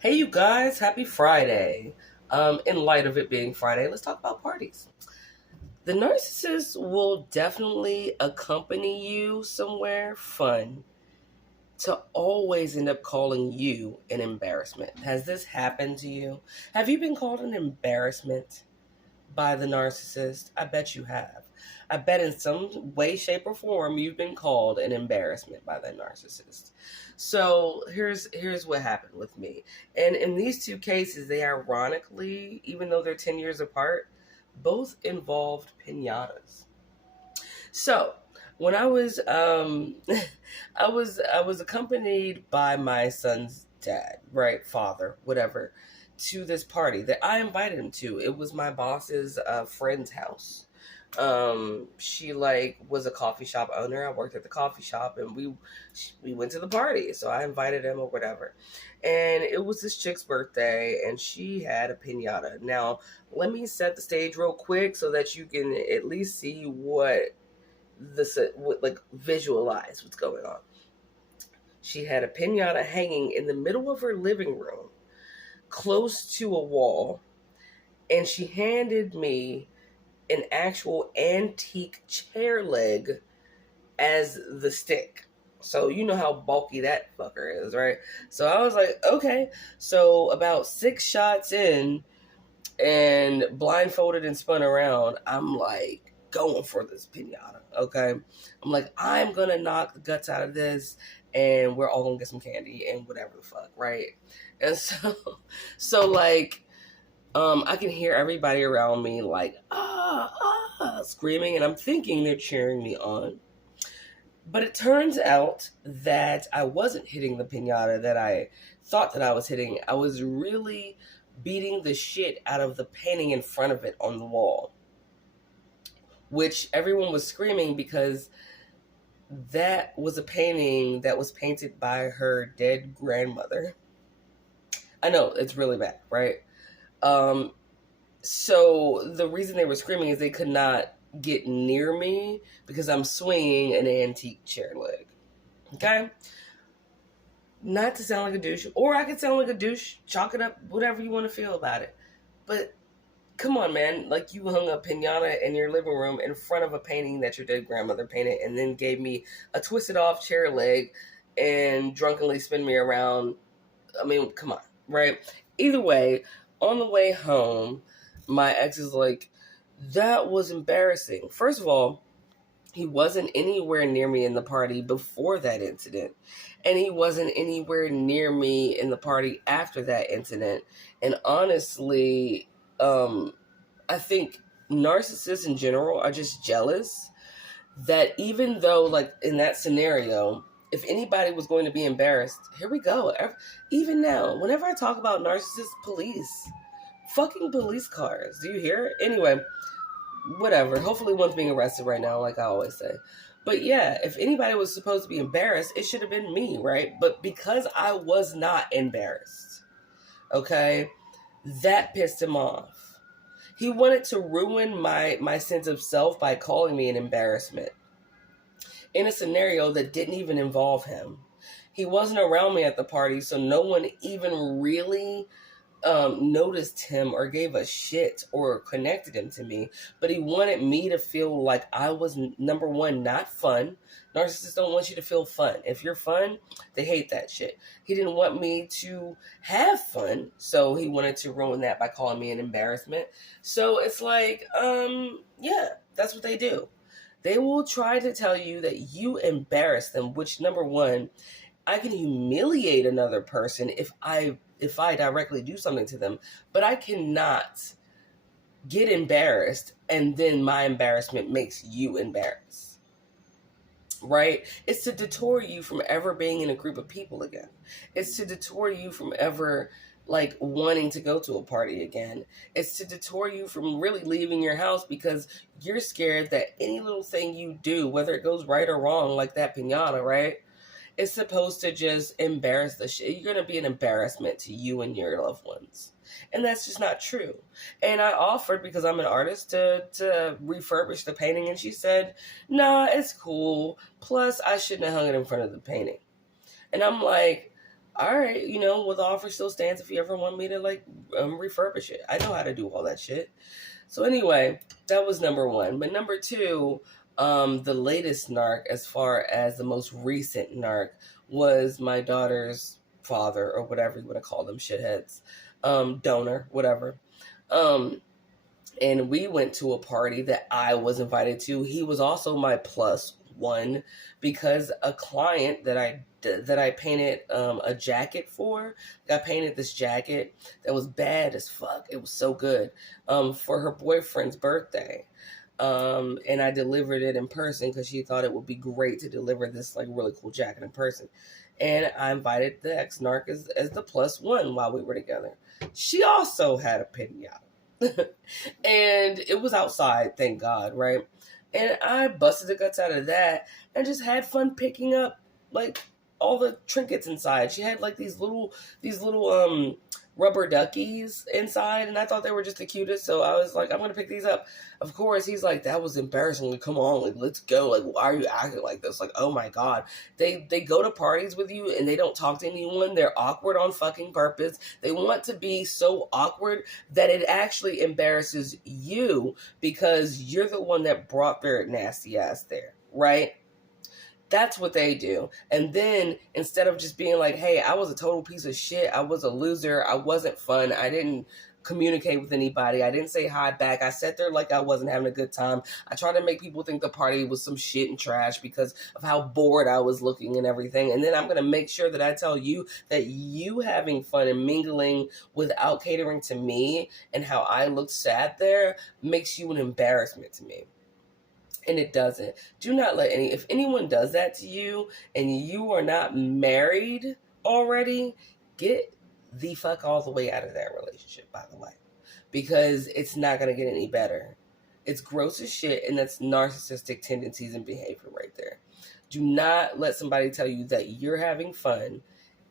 Hey, you guys, happy Friday. In light of it being Friday, let's talk about parties. The narcissist will definitely accompany you somewhere fun to always end up calling you an embarrassment. Has this happened to you? Have you been called an embarrassment by the narcissist? I bet you have. I bet in some way, shape, or form you've been called an embarrassment by that narcissist. So here's what happened with me. And in these two cases, they ironically, even though they're 10 years apart, both involved pinatas. So when I was I was accompanied by my son's dad, right, father, whatever, to this party that I invited him to. It was my boss's friend's house. She like was a coffee shop owner. I worked at the coffee shop, and we went to the party. So I invited him or whatever, and it was this chick's birthday, and she had a pinata. Now let me set the stage real quick so that you can at least see like visualize what's going on. She had a pinata hanging in the middle of her living room, close to a wall, and she handed me an actual antique chair leg as the stick. So you know how bulky that fucker is, right? So I was like, okay. So about 6 shots in and blindfolded and spun around, I'm like going for this pinata, okay? I'm like, I'm gonna knock the guts out of this and we're all gonna get some candy and whatever the fuck, right? And so like, I can hear everybody around me like, screaming, and I'm thinking they're cheering me on. But it turns out that I wasn't hitting the pinata that I thought that I was hitting. I was really beating the shit out of the painting in front of it on the wall, which everyone was screaming because that was a painting that was painted by her dead grandmother. I know, it's really bad, right? So the reason they were screaming is they could not get near me because I'm swinging an antique chair leg. Okay? Not to sound like a douche, or I could sound like a douche, chalk it up, whatever you want to feel about it. But come on, man. Like, you hung a pinata in your living room in front of a painting that your dead grandmother painted and then gave me a twisted off chair leg and drunkenly spin me around. I mean, come on, right? Either way, on the way home, my ex is like, that was embarrassing. First of all, he wasn't anywhere near me in the party before that incident. And he wasn't anywhere near me in the party after that incident. And honestly, I think narcissists in general are just jealous that even though, like, in that scenario, if anybody was going to be embarrassed, here we go. Even now, whenever I talk about narcissist, police, fucking police cars. Do you hear it? Anyway, whatever. Hopefully one's being arrested right now, like I always say. But yeah, if anybody was supposed to be embarrassed, it should have been me, right? But because I was not embarrassed, okay, that pissed him off. He wanted to ruin my sense of self by calling me an embarrassment in a scenario that didn't even involve him. He wasn't around me at the party, so no one even really noticed him or gave a shit or connected him to me, but he wanted me to feel like I was, number one, not fun. Narcissists don't want you to feel fun. If you're fun, they hate that shit. He didn't want me to have fun, so he wanted to ruin that by calling me an embarrassment. So it's like, yeah, that's what they do. They will try to tell you that you embarrass them, which, number one, I can humiliate another person if I directly do something to them, but I cannot get embarrassed and then my embarrassment makes you embarrassed. Right? It's to deter you from ever being in a group of people again. It's to deter you from ever like wanting to go to a party again. It's to deter you from really leaving your house because you're scared that any little thing you do, whether it goes right or wrong, like that piñata, right? It's supposed to just embarrass the shit. You're going to be an embarrassment to you and your loved ones. And that's just not true. And I offered, because I'm an artist, to refurbish the painting. And she said, nah, it's cool. Plus, I shouldn't have hung it in front of the painting. And I'm like, all right, you know, well, the offer still stands if you ever want me to like refurbish it. I know how to do all that shit. So anyway, that was number one. But number two, the latest narc, as far as the most recent narc, was my daughter's father, or whatever you want to call them, shitheads, donor, whatever. And we went to a party that I was invited to. He was also my plus one, because a client that I painted a jacket for. I painted this jacket that was bad as fuck. It was so good, for her boyfriend's birthday. And I delivered it in person because she thought it would be great to deliver this like really cool jacket in person. And I invited the ex-narc as the plus one while we were together. She also had a pinata. And it was outside, thank God, right? And I busted the guts out of that and just had fun picking up like all the trinkets inside. She had like these little rubber duckies inside, and I thought they were just the cutest, so I was like, I'm gonna pick these up. Of course, he's like, that was embarrassing. Like, come on, like, let's go. Like, why are you acting like this? Like, oh my God. They go to parties with you and they don't talk to anyone. They're awkward on fucking purpose. They want to be so awkward that it actually embarrasses you, because you're the one that brought their nasty ass there, right? That's what they do. And then instead of just being like, hey, I was a total piece of shit, I was a loser, I wasn't fun, I didn't communicate with anybody, I didn't say hi back, I sat there like I wasn't having a good time, I tried to make people think the party was some shit and trash because of how bored I was looking and everything, and then I'm going to make sure that I tell you that you having fun and mingling without catering to me and how I looked sad there makes you an embarrassment to me. And it doesn't. Do not let if anyone does that to you and you are not married already, get the fuck all the way out of that relationship, by the way. Because it's not going to get any better. It's gross as shit, and that's narcissistic tendencies and behavior right there. Do not let somebody tell you that you're having fun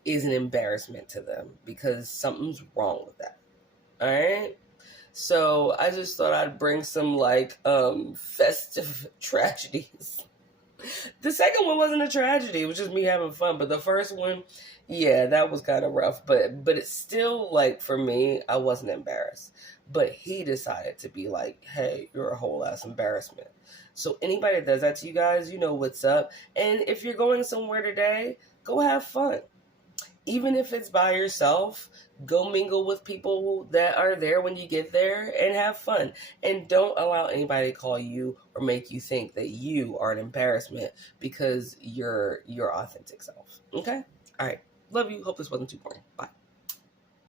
is an embarrassment to them, because something's wrong with that. All right? So I just thought I'd bring some like festive tragedies. The second one wasn't a tragedy, it was just me having fun. But the first one, yeah, that was kind of rough. But it's still like, for me, I wasn't embarrassed. But he decided to be like, hey, you're a whole ass embarrassment. So anybody that does that to you guys, you know what's up. And if you're going somewhere today, go have fun. Even if it's by yourself, go mingle with people that are there when you get there and have fun. And don't allow anybody to call you or make you think that you are an embarrassment because you're your authentic self. Okay? All right. Love you. Hope this wasn't too boring. Bye.